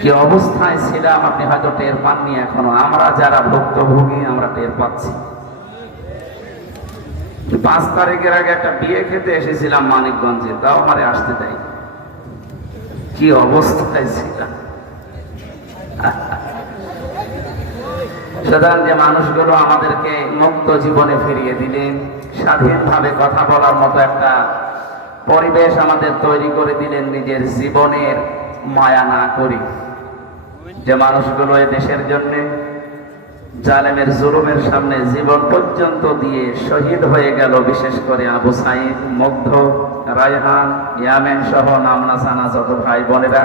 কি অবস্থায় ছিলাম, আপনি হয়তো টের পাননি এখনও। আমরা যারা ভুক্তভোগী, আমরা টের পাচ্ছি। পাঁচ তারিখের আগে একটা বিয়ে খেতে এসেছিলাম মানিকগঞ্জে, তাও আমারে আসতে দেয় কি অবস্থায় ছিলাম? সুতরাং যে মানুষগুলো আমাদেরকে মুক্ত জীবনে ফিরিয়ে দিলেন স্বাধীনভাবে কথা বলার মতো একটা পরিবেশ আমাদের তৈরি করে দিলেন নিজের জীবনের মায়া না করি। যে মানুষগুলো এ দেশের জন্য জালেমের জুলুমের সামনে জীবন পর্যন্ত দিয়ে শহীদ হয়ে গেল, বিশেষ করে আবু সাইদ, মুগ্ধ, রায়হান, ইয়ামেন সহ নামনা সানা যত ভাই বোনেরা।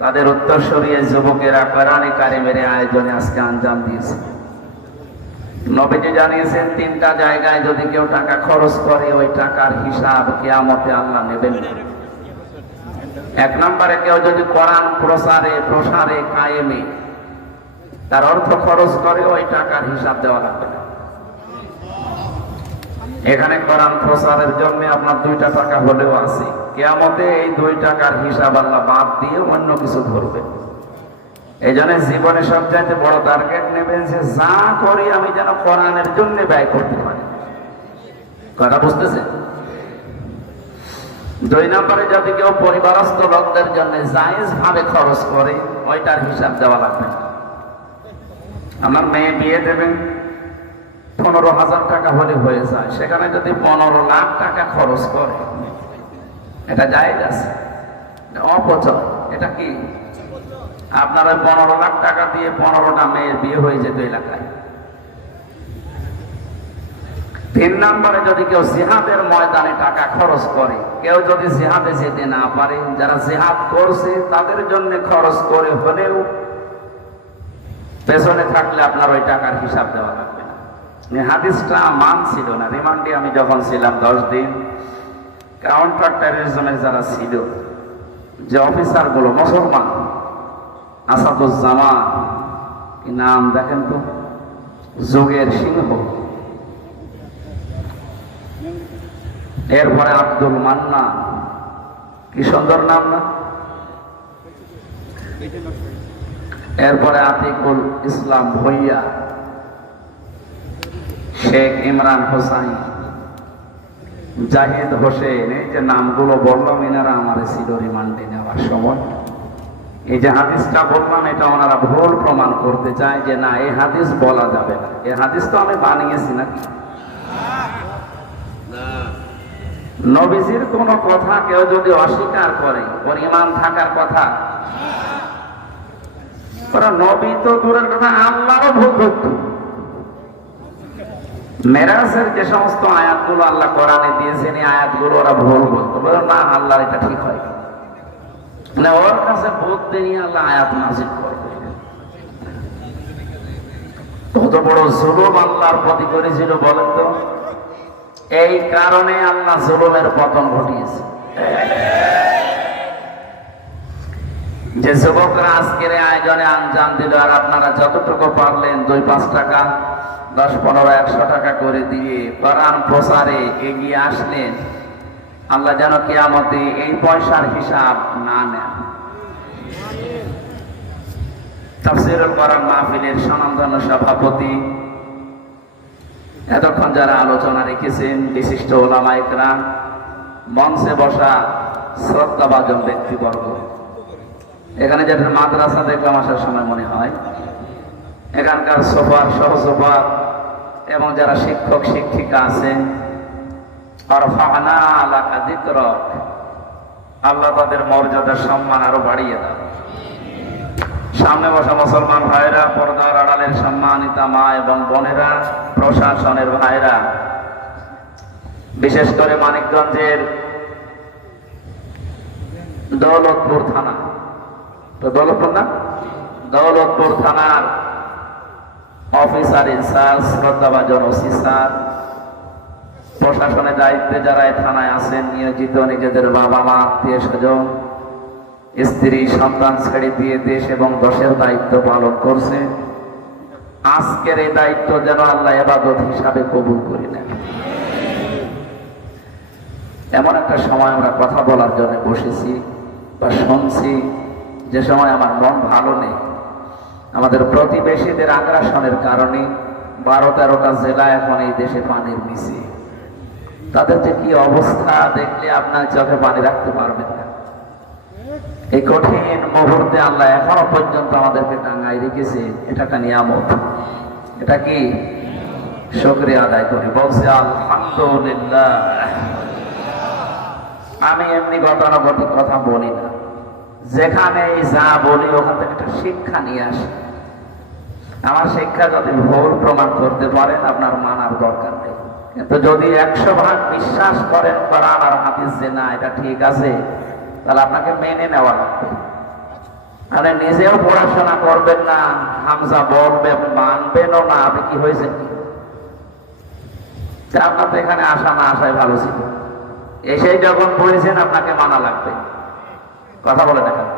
তাদের উত্তরসূরিয়ে যুবকেরা কোরআনে কারিমের আয়োজনে আজকে আঞ্জাম দিয়েছে। নবীজি জানিয়েছেন, তিনটা জায়গায় যদি কেউ টাকা খরচ করে, ওই টাকার হিসাব কেয়ামতে আল্লাহ নেবেন না। এক নম্বরে কেউ যদি কোরআন প্রসারে প্রসারে কায়েমে, তার অর্থ খরচ করে, ওই টাকার হিসাব দেওয়া লাগবে এখানে কোরআন প্রসারের জন্য আপনার দুইটা টাকা হলেও আছে। কেয়ামতে এই দুই টাকার হিসাব আল্লাহ বাদ দিয়ে অন্য কিছু ধরবে। এই জন্য জীবনে সবচাইতে বড় টার্গেট নেবেন যে যা করি আমি যেন কোরআনের জন্য ব্যয় করতে পারি। কথা বুঝতেছে দুই নম্বরে যদি কেউ পরিবারস্থ লোকদের জন্য জায়েজ ভাবে খরচ করে, ওইটার হিসাব দেওয়া লাগবে। আমার মেয়ে বিয়ে দেবেন পনেরো হাজার টাকা হলে হয়ে যায়। সেখানে যদি পনেরো লাখ টাকা খরচ করে, এটা জায়েজ আছে? অপচয়। এটা কি? আপনার পনেরো লাখ টাকা দিয়ে পনেরোটা মেয়ের বিয়ে হয়ে যেত এলাকায়। তিন নম্বরে যদি কেউ জিহাদের ময়দানে টাকা খরচ করে, কেউ যদি জিহাদে যেতে না পারে, যারা জিহাদ করছে, তাদের জন্য খরচ করে হলেও পেছনে থাকলে আপনার ওই টাকার হিসাব দেওয়া লাগবে না। হাদিসটা মান ছিল না। রিমান্ডে আমি যখন ছিলাম দশ দিন কাউন্টার টেরোরিজমের যারা ছিল, যে অফিসারগুলো মুসলমান, আসাদুজ্জামান, কি নাম দেখেন তো? যুগের সিংহ। এরপরে আব্দুল মান্না। কি সুন্দর নাম না? এরপরে আতিকুল ইসলাম ভইয়া, শেখ ইমরান হোসাইন, জাহিদ হোসেন, এই যে নামগুলো বললাম, এনারা আমার ছিল রিমান্ডে নেওয়ার সময়। এই যে হাদিসটা বললাম, এটা ওনারা ভুল প্রমাণ করতে চায় যে না, এই হাদিস বলা যাবে না। এই হাদিস তো আমি বানিয়েছি নাকি? নবীজির কোন কথা কেউ যদি অস্বীকার করে, ওর থাকার কথা। নবী তো দূরের কথা, আল্লাহরও ভুল ধরত মেরাজের যে সমস্ত আয়াতগুলো আল্লাহ কোরআনে দিয়েছেন, এই আয়াতগুলো ওরা ভুল বলতো। বলে, না আল্লাহ এটা ঠিক হয়। মানে ওর কাছে বুদ্ধি নিয়ে আল্লাহ আয়াত নাজিল করবে কত বড় জুলুম আল্লাহর প্রতি করেছিল বলেন তো। এই কারণে আল্লাহ জুলুমের পতন ঘটিয়েছে। যে যুবকরা আজকের আয়োজনে আঞ্জাম দিল, আর আপনারা যতটুকু পারলেন দুই পাঁচ টাকা, দশ পনেরো একশো টাকা করে দিয়ে কোরআন প্রসারে এগিয়ে আসলেন। আল্লাহ যেন কেয়ামতে এই পয়সার হিসাব না নেন। তাফসিরুল কোরআন মাহফিলের সনাতন সভাপতি এতক্ষণ যারা আলোচনা রেখেছেন বিশিষ্ট ওলামা একরাম মঞ্চে বসা শ্রদ্ধাভাজন ব্যক্তিবর্গ। এখানে যেটা মাদ্রাসা দেখলাম আসার সময় মনে হয়, এখানকার সোফার সহ সোফার এবং যারা শিক্ষক, শিক্ষিকা আছেন আল্লাহ তাদের মর্যাদার সম্মান আরও বাড়িয়ে দাও। সামনে বসা মুসলমান ভাইরা, পর্দার আড়ালের সম্মানিতা মা এবং বোনেরা, প্রশাসনের ভাইরা। বিশেষ করে মানিকগঞ্জের দৌলতপুর থানা। তো দৌলতপুর না? দৌলতপুর থানার অফিসার ইনচার্জ শ্রদ্ধাভাজন ওসি স্যার। প্রশাসনের দায়িত্বে যারা এই থানায় আছেন, নিয়োজিত, নিজেদের বাবা মা আত্মীয় স্বজন স্ত্রী সন্তান ছেড়ে দিয়ে দেশ এবং দশের দায়িত্ব পালন করছে। আজকের এই দায়িত্ব যেন আল্লাহ এবাদত হিসাবে কবুল করে নেন। এমন একটা সময় আমরা কথা বলার জন্য বসেছি বা শুনছি, যে সময় আমার মন ভালো নেই। আমাদের প্রতিবেশীদের আগ্রাসনের কারণে বারো তেরোটা জেলা এখন এই দেশে পানির নিচে। তাদের যে কি অবস্থা, দেখলে আপনার চোখে পানি রাখতে পারবেন না। এই কঠিন মুহূর্তে আল্লাহ এখনও পর্যন্ত আমাদেরকে টাঙ্গাই রেখেছে, এটা একটা নিয়ামত। এটা কি? শুক্রিয়া আদায় করি। বলছে, আলহামদুলিল্লাহ। আমি এমনি গতানুগতিক কথা বলি না। যেখানে যা বলি, ওখান থেকে একটা শিক্ষা নিয়ে আসি। আমার শিক্ষা যদি ভুল প্রমাণ করতে পারেন, আপনার মানার দরকার নেই। কিন্তু যদি একশো ভাগ বিশ্বাস করেন, কোরআন আর হাদিস যে না, এটা ঠিক আছে। তাহলে আপনাকে মেনে নেওয়া লাগবে। তাহলে নিজেও পড়াশোনা করবেন না, হামজা বলবে আপনি মানবেনও না, আপনি কি হয়েছে? কি আপনার তো এখানে আসা না আসাই ভালো ছিল। এসেই যখন পড়েছেন, আপনাকে মানা লাগবে। কথা বলে দেখেন।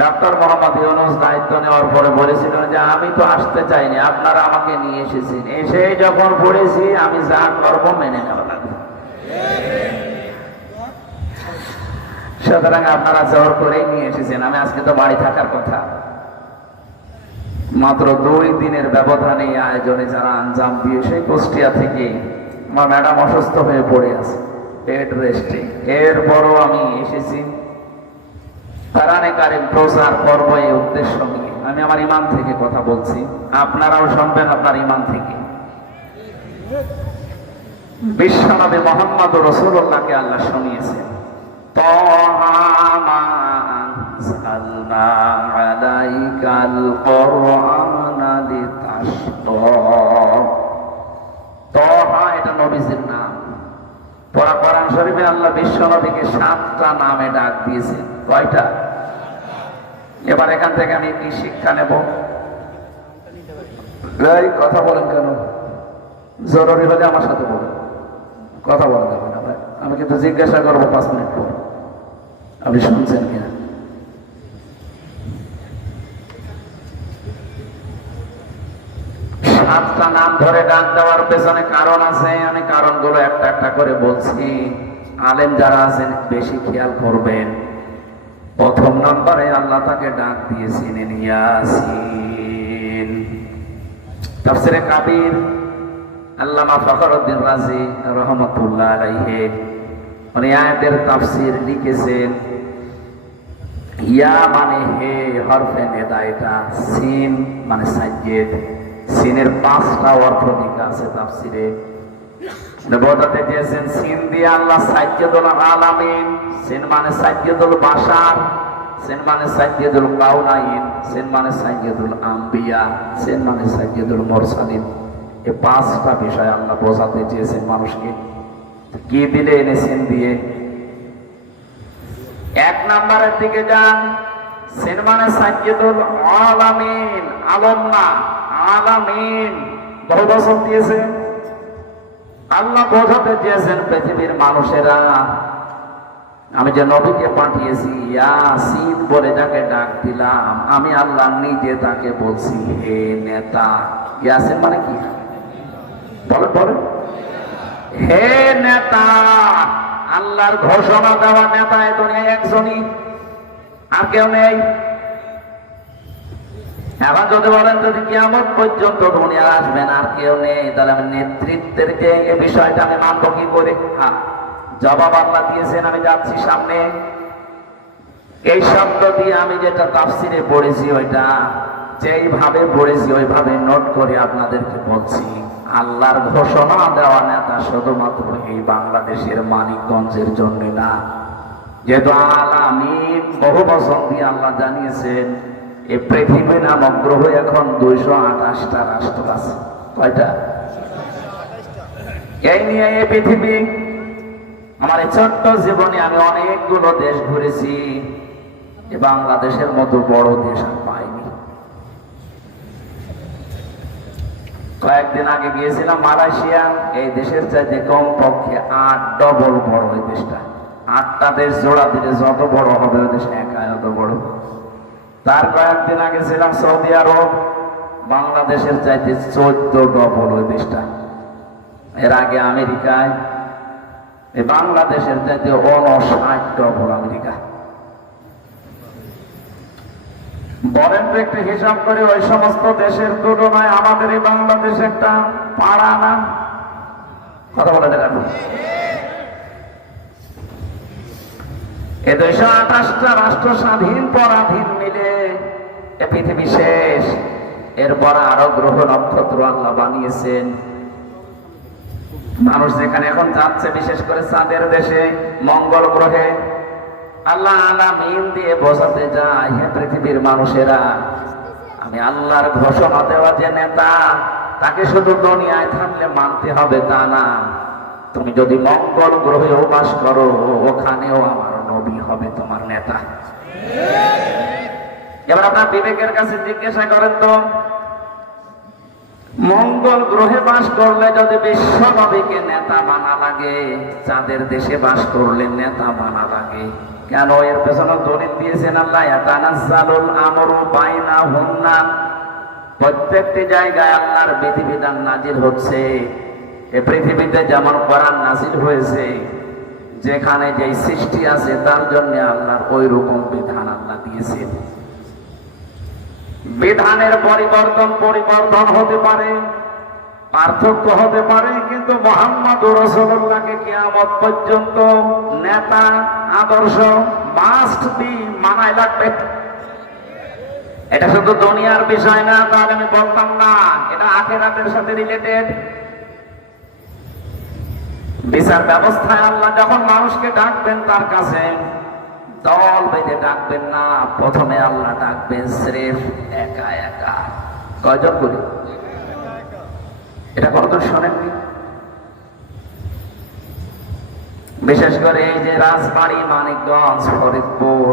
ডাক্তার মোহাম্মদ ইউনুস দায়িত্ব নেওয়ার পরে বলেছিলেন যে, আমি তো আসতে চাইনি, আপনারা আমাকে নিয়ে এসেছেন। এসে যখন পড়েছি, আমি যা করব মেনে নেওয়া সুতরাং আপনারা জোর করেই নিয়ে এসেছেন। আমি আজকে তো বাড়ি থাকার কথা। মাত্র দুই দিনের ব্যবধানে আয়োজনে যারা আঞ্জাম দিয়ে সেই কুষ্টিয়া থেকে আমার ম্যাডাম অসুস্থ হয়ে পড়ে আছে। বেড রেস্টে। এরপরও আমি এসেছি। তারানে কারিম প্রচার করব এই উদ্দেশ্য নিয়ে। আমি আমার ইমান থেকে কথা বলছি। আপনারাও শুনবেন আপনার ইমান থেকে। বিশ্বনবী মোহাম্মদ রসুল্লাহকে আল্লাহ শুনিয়েছেন। طه ما أنزلنا عليك القرآن لتشقى طه এটা নবীজির নাম পড়া কোরআন শরীফে আল্লাহ বিশ্ব নবীকে সাতটা নামে ডাক দিয়েছেন কয়টা এবার এখান থেকে আমি কি শিক্ষা নেব এই কথা বলেন কেন জরুরি হলে আমার সাথে বলুন কথা বলা যাবে না ভাই আমি কিন্তু জিজ্ঞাসা করবো পাঁচ মিনিট পর আপনি শুনছেন কিনা? সাতটা নাম ধরে ডাক দেওয়ার পেছনে কারণ আছে, আমি কারণগুলো একটা একটা করে বলছি। আলেম যারা আছেন, বেশি খেয়াল করবেন। প্রথম নম্বরে আল্লাহ তাকে ডাক দিয়েছিলেন ইয়াসিন। তাফসিরে কাবির, আল্লামা ফখরুদ্দিন রাজি রহমতুল্লাহ আলাইহে। উনি আয়াতের তাফসির লিখেছেন ইয়া মানে হে হরফে নেদা, এটা সিন মানে সাজ্জেদ। সিনের পাঁচটা অর্থ দিক আছে তাফসিরে। বোঝাতে চেয়েছেন সিন দিয়ে আল্লাহ সাজ্জেদুল আলামিন, সিন মানে সাজ্জেদুল বাশার, সিন মানে সাজ্জেদুল কাউনাইন সিন মানে সাজ্জেদুল আম্বিয়া, সিন মানে সাজ্জেদুল পাঁচটা বিষয় আল্লাহ বোঝাতে চেয়েছেন মানুষকে। কি দিলে এনেছেন দিয়ে? এক নম্বরের দিকে যান। সিনেমানে সাজ্জেদুল আলামিন আলম না আলামিন বহু বছর দিয়েছে আল্লাহ বোঝাতে চেয়েছেন পৃথিবীর মানুষেরা। আমি যে নবীকে পাঠিয়েছি, ইয়াসিন বলে যাকে ডাক দিলাম, আমি আল্লাহ নিজে তাকে বলছি, হে নেতা। ইয়াসিন মানে কি? বলে বলেন। হে নেতা। আল্লাহর ঘোষণা দেওয়া নেতা এ দুনিয়ায় একজনই। আর কেউ নেই। এখন যদি বলেন যদি কিয়ামত পর্যন্ত দুনিয়া আসবেন আর কেউ নেই, তাহলে আমি নেতৃত্বের যে বিষয়টা আমি মানব কি করে? হ্যাঁ জবাব আল্লাহ দিয়েছেন, আমি যাচ্ছি সামনে। এই শব্দ দিয়ে আমি যেটা তাফসিরে পড়েছি, ওইটা যেইভাবে পড়েছি, ওইভাবে নোট করে আপনাদেরকে বলছি। আল্লাহর ঘোষণা দেওয়া নেতা শুধুমাত্র এই বাংলাদেশের মানিকগঞ্জের জন্য না। যেহেতু আলামী বহু বছর দিয়ে আল্লাহ জানিয়েছেন এই পৃথিবী নামক গ্রহ এখন দুইশো আঠাশটা রাষ্ট্র আছে। কয়টা? এই নিয়ে এই পৃথিবী। আমার এই ছোট্ট জীবনে আমি অনেকগুলো দেশ ঘুরেছি। বাংলাদেশের মতো বড় দেশ কয়েকদিন আগে গিয়েছিলাম মালয়েশিয়া। এই দেশের চাইতে কম পক্ষে আট ডবল বড় ওই দেশটা। আটটা দেশ জোড়া দিলে যত বড় হবে ওই দেশ একা এত বড়। তার কয়েকদিন আগে ছিলাম সৌদি আরব। বাংলাদেশের চাইতে চোদ্দ ডবল ওই দেশটা। এর আগে আমেরিকায়। বাংলাদেশের চাইতে অনষাট ডবল আমেরিকা। তো একটু হিসাব করে, ওই সমস্ত দেশের তুলনায় আমাদের এই বাংলাদেশ একটা পাড়া না? কথা বলে দেখান এ দুইশো আঠাশটা রাষ্ট্র স্বাধীন, পরাধীন মিলে এ পৃথিবী শেষ। এরপর আরও গ্রহ নক্ষত্র আল্লাহ বানিয়েছেন। মানুষ যেখানে এখন যাচ্ছে, বিশেষ করে চাঁদের দেশে, মঙ্গল গ্রহে আল্লাহ আলা মিল দিয়ে বোঝাতে যায়, হে পৃথিবীর মানুষেরা, আমি আল্লাহর ঘোষণা দেওয়া যে নেতা, তাকে শুধু দুনিয়ায় থাকলে মানতে হবে তা না। তুমি যদি মঙ্গল গ্রহে বাস করো, ওখানেও আমার নবী হবে তোমার নেতা। এবার আপনার বিবেকের কাছে জিজ্ঞাসা করেন তো, মঙ্গল গ্রহে বাস করলে যদি বিশ্ব নবীকে নেতা বানা লাগে, চাঁদের দেশে বাস করলে নেতা বানা লাগে। কেন এর পেছনে দলিল দিয়েছেন আল্লাহ? ইয়াতানাজ্জালুল আমরু হুন্না প্রত্যেকটি জায়গায় আল্লাহর বিধিবিধান নাজির হচ্ছে। এ পৃথিবীতে যেমন কোরআন নাজিল হয়েছে, যেখানে যেই সৃষ্টি আছে, তার জন্য আল্লাহর ওই রকম বিধান আল্লাহ দিয়েছেন। বিধানের পরিবর্তন পরিবর্তন হতে পারে। পার্থক্য হতে পারে, কিন্তু মোহাম্মদ রসুল্লাহকে কিয়ামত পর্যন্ত নেতা, আদর্শ মাস্ট বি মানায় লাগবে। এটা শুধু দুনিয়ার বিষয় না, তাহলে আমি বলতাম না, এটা আখেরাতের সাথে রিলেটেড বিচার ব্যবস্থায় আল্লাহ যখন মানুষকে ডাকবেন তার কাছে, দল বেঁধে ডাকবেন না, প্রথমে আল্লাহ ডাকবেন, স্রেফ একা একা। কয়জন করি এটা শোনেননি বিশেষ করে এই যে রাজবাড়ি, মানিকগঞ্জ, ফরিদপুর,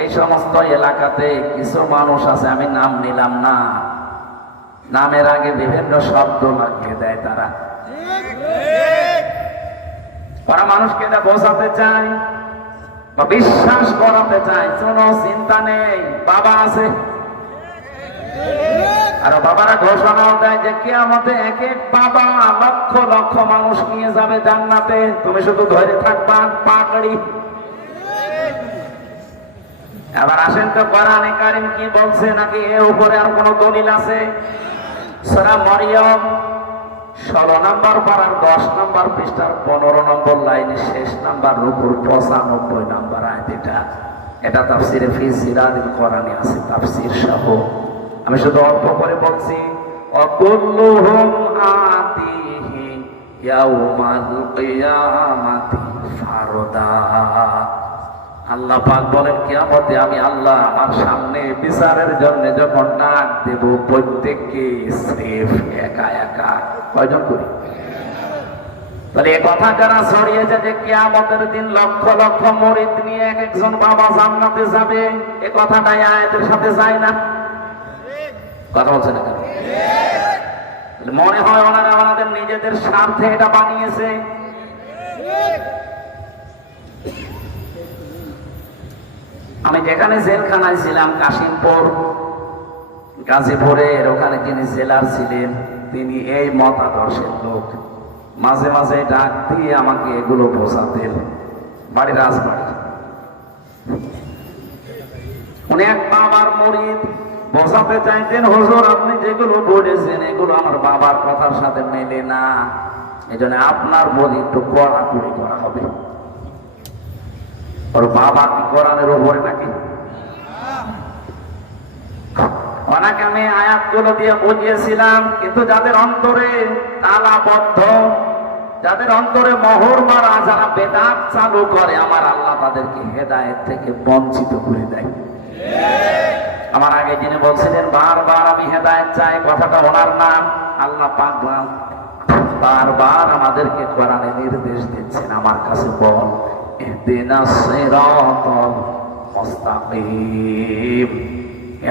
এই সমস্ত এলাকাতে কিছু মানুষ আছে, আমি নাম নিলাম না। নামের আগে বিভিন্ন শব্দ লাগিয়ে দেয় তারা। ওরা মানুষকে এটা বোঝাতে চায় বা বিশ্বাস করাতে চায়, কোনো চিন্তা নেই, বাবা আছে। আর বাবারা ঘোষণা দেয় যে কে আমাদের এক এক বাবা লক্ষ লক্ষ মানুষ নিয়ে যাবে জান্নাতে। তুমি শুধু ধরে থাকবা পাকড়ি এবার আসেন তো কোরআনে কারিম কি বলছে নাকি এর উপরে আর কোনো দলিল আছে? সূরা মরিয়ম, ষোলো নম্বর পাড়ার দশ নম্বর পৃষ্ঠার পনেরো নম্বর লাইনের শেষ নাম্বার রুকুর পঁচানব্বই নাম্বার আয়াত এটা। এটা তাফসিরে ফি কোরআনে আছে, তাফসির সহ। আমি শুধু অল্প করে বলছি, অকুল্লুহুম আতিহি ইয়াউমাল কিয়ামাতি ফারদা। আল্লাহ পাক বলেন, কিয়ামতে আমি আল্লাহ আমার সামনে বিচারের জন্য যখন ডাক দেব, প্রত্যেককে স্রেফ একা একা। কয়জন করি? তাহলে এ কথা যারা ছড়িয়েছে যে কিয়ামতের দিন লক্ষ লক্ষ মরিদ নিয়ে এক একজন বাবা জান্নাতে যাবে, এ কথাটাই আয়াতের সাথে যায় না। কথা বলছে না মনে হয় ওনারা নিজেদের স্বার্থে এটা বানিয়েছে। আমি যেখানে জেলখানায় ছিলাম, কাশিমপুর গাজীপুরের ওখানে যিনি জেলার ছিলেন, তিনি এই মতাদর্শের লোক। মাঝে মাঝে ডাক দিয়ে আমাকে এগুলো বোঝাতেন। বাড়ি রাজবাড়ি। উনি এক বাবার মরিদ বোঝাতে চাইতেন, হুজুর, আপনি যেগুলো বলেছেন, এগুলো আমার বাবার কথার সাথে মেলে না। এই জন্য আপনার বলি একটু কড়াকড়ি করা হবে। ওর বাবা কি কোরআনের ওপরে নাকি? ওনাকে আমি আয়াতগুলো দিয়ে বুঝিয়েছিলাম, কিন্তু যাদের অন্তরে তালাবদ্ধ, যাদের অন্তরে মোহর মারা, যারা বেদাত চালু করে, আমার আল্লাহ তাদেরকে হেদায়েত থেকে বঞ্চিত করে দেয়। আমার আগে যিনি বলছিলেন, বারবার আমি হেদায়ত চাই, কথাটা ওনার নাম। আল্লাহ পাক বারবার আমাদেরকে কোরআনে নির্দেশ দিচ্ছেন, আমার কাছে বল মুস্তাকিম।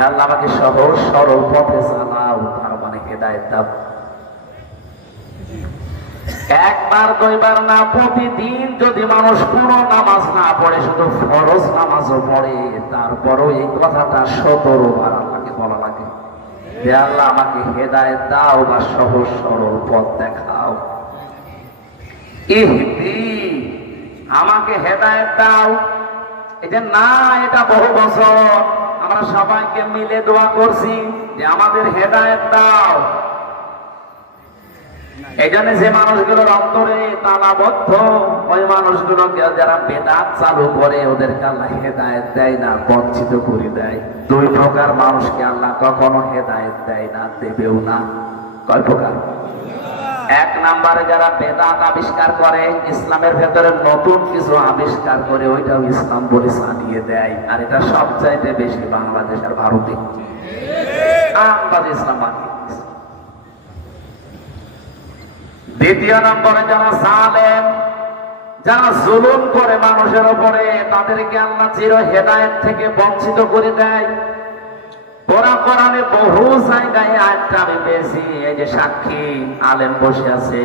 আল্লাহ, আমাকে সহজ সরল পথে চালাও, তার মানে হেদায়েত দাও। একবার, দুইবার না, প্রতিদিন যদি মানুষ পুরো নামাজ না পড়ে, শুধু ফরজ নামাজও পড়ে, তারপরও এই কথাটা সতেরো বার আল্লাহকে বলা লাগে। হে আল্লাহ, আমাকে হেদায়েত দাও বা সহজ সরল পথ দেখাও। ইহদি, আমাকে হেদায়েত দাও। যে না, এটা বহু বছর আমরা সবাইকে মিলে দোয়া করছি যে আমাদের হেদায়েত দাও। জন্য যে মানুষগুলোর অন্তরে তালাবদ্ধ, ওই মানুষগুলোকে যারা বেদাত চালু করে, ওদেরকে আল্লাহ হেদায়েত দেয় না, বঞ্চিত করে দেয়। দুই প্রকার মানুষকে আল্লাহ কখনো হেদায়েত দেয় না, দেবেও না। কয় প্রকার? এক নাম্বারে যারা বেদাত আবিষ্কার করে, ইসলামের ভেতরে নতুন কিছু আবিষ্কার করে, ওইটাও ইসলাম বলে চালিয়ে দেয়। আর এটা সবচাইতে বেশি বাংলাদেশ আর ভারতে। আমবাদ ইসলাম বানিয়ে দিয়েছে। দ্বিতীয় নম্বরে যারা সালেম, যারা জুলুম করে মানুষের উপরে, তাদেরকে আল্লাহ চির হেদায়েত থেকে বঞ্চিত করে দেয়। কোরআনে বহু জায়গায় আমি পেয়েছি, এই যে সাক্ষী আলেম বসে আছে।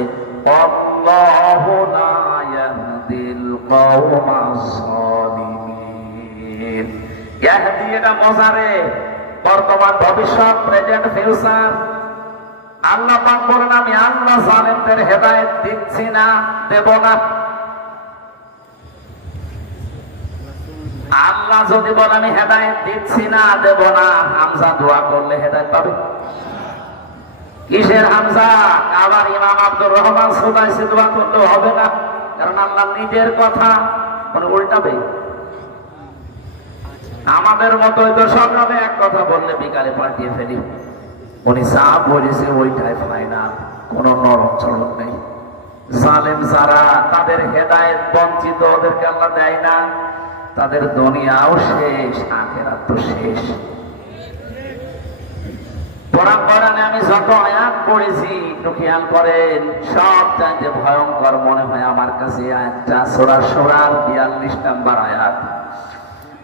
এটা মজারে। বর্তমান ভবিষ্যৎ, প্রেজেন্ট, ফিউচার। আল্লাহ পাক বলেন, আমি আল্লাহ জালেমদের হেদায়েত দিচ্ছি না, দেব না। আল্লাহ যদি বলে, আমি হেদায়েত দিচ্ছি না, দেব না, হামজা দোয়া করলে হেদায়েত পাবে। কিসের হামজা? আবার ইমাম আব্দুর রহমান সুদাইসে দোয়া করলে হবে না, কারণ আল্লাহ নিজের কথা মানে উল্টাবে আমাদের মতো তো সকালে এক কথা বললে বিকালে পাল্টিয়ে ফেলি। উনি যা বলেছে ওইটাই ফাইনাল কোন নরম চরম নেই। জালেম যারা, তাদের হেদায়েত বঞ্চিত ওদেরকে আল্লাহ দেয় না, তাদের দুনিয়াও শেষ, আখেরাত তো শেষ। আমি যত আয়াত পড়েছি, একটু খেয়াল করেন, সব চাইতে ভয়ঙ্কর মনে হয় আমার কাছে আয়াতটা, সোরা সোরার বিয়াল্লিশ নাম্বার আয়াত।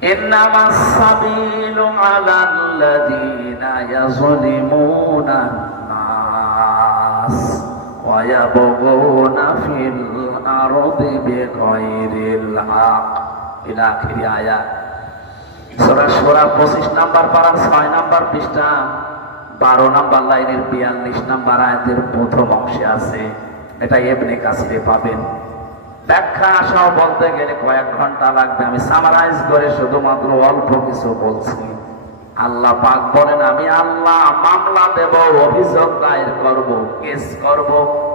إنما السبيل على الذين يظلمون الناس ويبغون في الأرض بغير الحق إلى آخر آيات সোরা সোরা পঁচিশ নাম্বার পাড়ার ছয় নাম্বার পৃষ্ঠা বারো নাম্বার লাইনের বিয়াল্লিশ নাম্বার আয়াতের প্রথম অংশে আছে এটা এমনি কাছিরে পাবেন ব্যাখ্যা সহ বলতে গেলে কয়েক ঘণ্টা লাগবে। আমি সামারাইজ করে শুধুমাত্র অল্প কিছু বলছি। আল্লাহ পাক বলেন, আমি আল্লাহ মামলা দেব, অভিযোগ দায়ের করব, কেস করব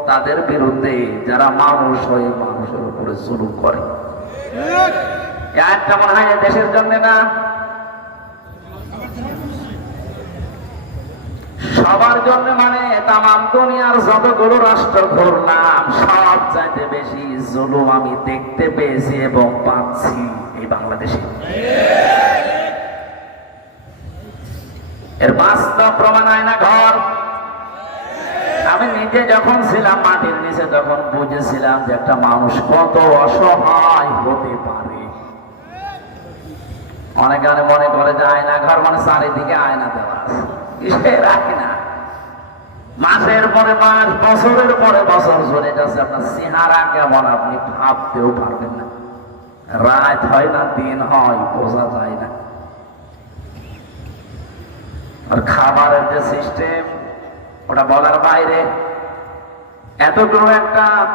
তাদের বিরুদ্ধে যারা মানুষ হয়ে মানুষের উপরে জুলুম করে। আয়াতটা মনে হয় দেশের জন্য না? সবার জন্য মানে তামাম দুনিয়ার যতগুলো রাষ্ট্র ঘুরলাম সব চাইতে বেশি জুলুম আমি দেখতে পেয়েছি এবং পাচ্ছি এই বাংলাদেশে। এর বাস্তব প্রমাণ হয় না ঘর। আমি নিজে যখন ছিলাম, মাটির নিচে তখন বুঝেছিলাম যে একটা মানুষ কত অসহায় হতে পারে। অনেকে মনে করে যে আয়না ঘর মানে চারিদিকে আয়না দেওয়া কিসের রাখি না মাসের পরে মাস, বছরের পরে বছর চলে যাচ্ছে আপনার চেহারা কেমন আপনি ভাবতেও পারবেন না। রাত হয় না, দিন হয়, বোঝা যায় না। আর খাবারের যে সিস্টেম, ওটা বলার বাইরে এতগুলো একটা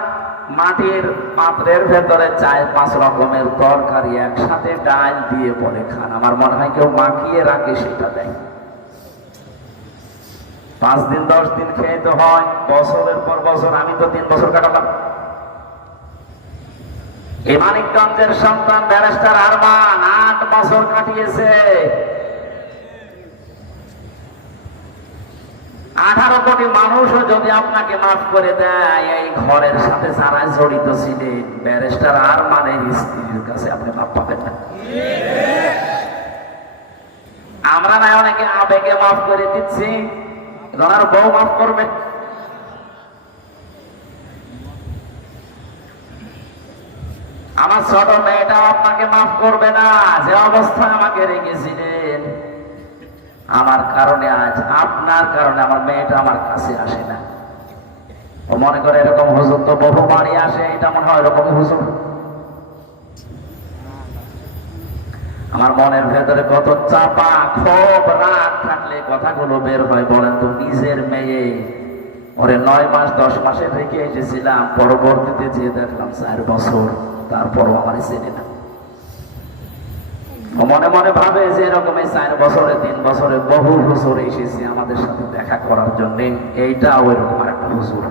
মাটির পাত্রের ভেতরে চার পাঁচ রকমের তরকারি একসাথে ডাল দিয়ে পরে খান। আমার মনে হয় কেউ মাখিয়ে রাখে সেটা দেয়। পাঁচ দিন, দশ দিন খেয়ে তো হয়, বছরের পর বছর, আমি তো তিন বছর কাটালাম এই মানিকগঞ্জের সন্তান ব্যারিস্টার আরমান আট বছর কাটিয়েছে। আঠারো কোটি মানুষও যদি আপনাকে মাফ করে দেয়, এই ঘরের সাথে যারা জড়িত ছিলেন, ব্যারিস্টার আর মানে স্ত্রীর কাছে আপনি মাফ পাবেন না। আমরা না অনেকে আবেগে মাফ করে দিচ্ছি। ওনার বউ মাফ করবে। আমার ছোট মেয়েটা আপনাকে মাফ করবে না, যে অবস্থা আমাকে রেখেছিলেন। আমার কারণে আজ, আপনার কারণে আমার মেয়েটা আমার কাছে আসে না। মনে করে এরকম হুজুর তো বহু বাড়ি আসে, এটা মনে হয় এরকম হুজুর। আমার মনের ভেতরে কত চাপা ক্ষোভ রাগ থাকলে কথাগুলো বের হয়, বলেন তো, নিজের মেয়ে। ওরে নয় মাস, দশ মাসে রেখে এসেছিলাম, পরবর্তীতে যেয়ে দেখলাম চার বছর, তারপরও আমার চেনে না। মনে মনে ভাবে যে এরকম এই চার বছরে, তিন বছরে বহু হুজুর এসেছে আমাদের সাথে দেখা করার জন্য। এইটা ওই রকম একটা হুজুর।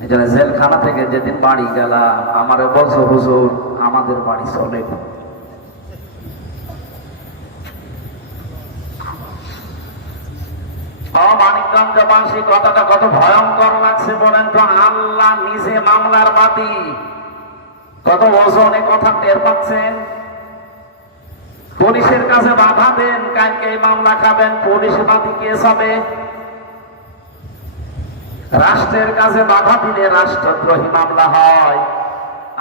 এই জন্য জেলখানা থেকে যেদিন বাড়ি গেলাম, আমার বলছো, হুজুর, আমাদের বাড়ি চলে। কথাটা কত ভয়ঙ্কর লাগছে বলেন আল্লাহ নিজে মামলার কত কথা টের পাচ্ছেন? পুলিশের কাছে বাধা দেন, কালকে মামলা খাবেন, পুলিশ বাদী কেস হবে রাষ্ট্রের কাছে বাধা দিলে রাষ্ট্রদ্রোহী মামলা হয়।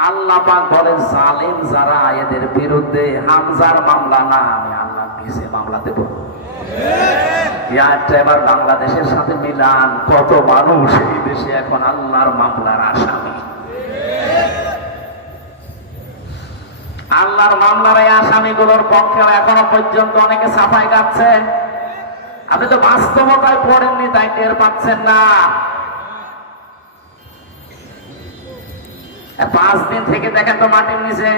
আল্লাহ পাক বলেন, জালিম যারা এদের বিরুদ্ধে হামজার মামলা না, আমি আল্লাহ নিজে মামলা দেব। ইয়ারটা এবার বাংলাদেশের সাথে মিলান। কত মানুষ এই দেশে এখন আল্লাহর মামলার আসামি। আল্লাহর মামলার এই আসামিগুলোর পক্ষে এখনও পর্যন্ত অনেকে সাফাই গাচ্ছে আপনি তো বাস্তবতায় পড়েননি, তাই টের পাচ্ছেন না। পাঁচ দিন থেকে দেখেন তো মাটির নিচে।